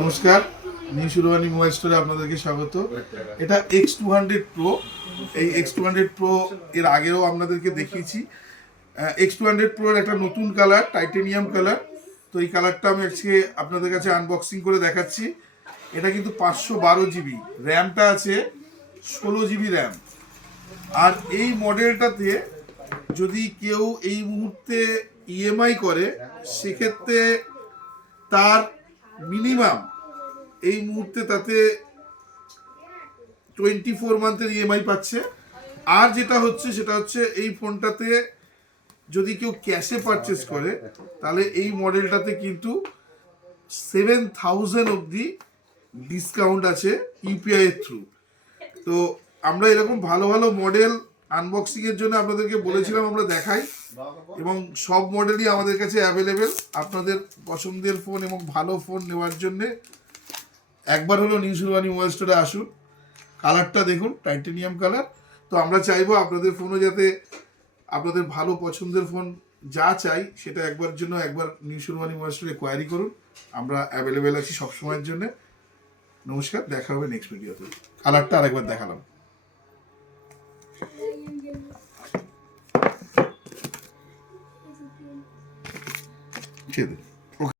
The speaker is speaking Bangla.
নমস্কার, নিউ সুরবানি মোবাইল স্টোরে আপনাদেরকে স্বাগত। এটা X200 Pro। এই X200 Pro এর আগেও আপনাদেরকে দেখিয়েছি। X200 Pro এর একটা নতুন কালার, টাইটেনিয়াম কালার। তো এই কালারটা আমি আজকে আপনাদের কাছে আনবক্সিং করে দেখাচ্ছি। এটা কিন্তু 512 জিবি, র্যামটা আছে 16 জিবি র্যাম। আর এই মডেলটাতে যদি কেউ এই মুহূর্তে ইএমআই করে, সেক্ষেত্রে তার মিনিমাম এই মুহূর্তে তাতে 24 মান্থের ইএমআই পাচ্ছে। আর যেটা হচ্ছে সেটা হচ্ছে এই ফোনটাতে যদি কেউ ক্যাশে পারচেস করে, তাহলে এই মডেলটাতে কিন্তু 7000 অবধি ডিসকাউন্ট আছে ইউপিআই এর থ্রু। তো আমরা এরকম ভালো ভালো মডেল আনবক্সিং এর জন্য আপনাদেরকে বলেছিলাম আমরা দেখাই, এবং সব মডেলই আমাদের কাছে অ্যাভেলেবেল। আপনাদের পছন্দের ফোন এবং ভালো ফোন নেওয়ার জন্য একবার হলো নিউ সুরবানি মোবাইল স্টোরে আসুন। কালারটা দেখুন, টাইটেনিয়াম কালার। তো আমরা চাইবো আপনাদের ফোনও যাতে আপনাদের ভালো পছন্দের ফোন যা চাই সেটা একবার নিউ সুরবানি মোবাইল স্টোরে কোয়ারি করুন। আমরা অ্যাভেলেবেল আছি সব সময়ের জন্য। নমস্কার, দেখা হবে নেক্সট ভিডিওতে। কালারটা আরেকবার দেখালাম। ছেড়ে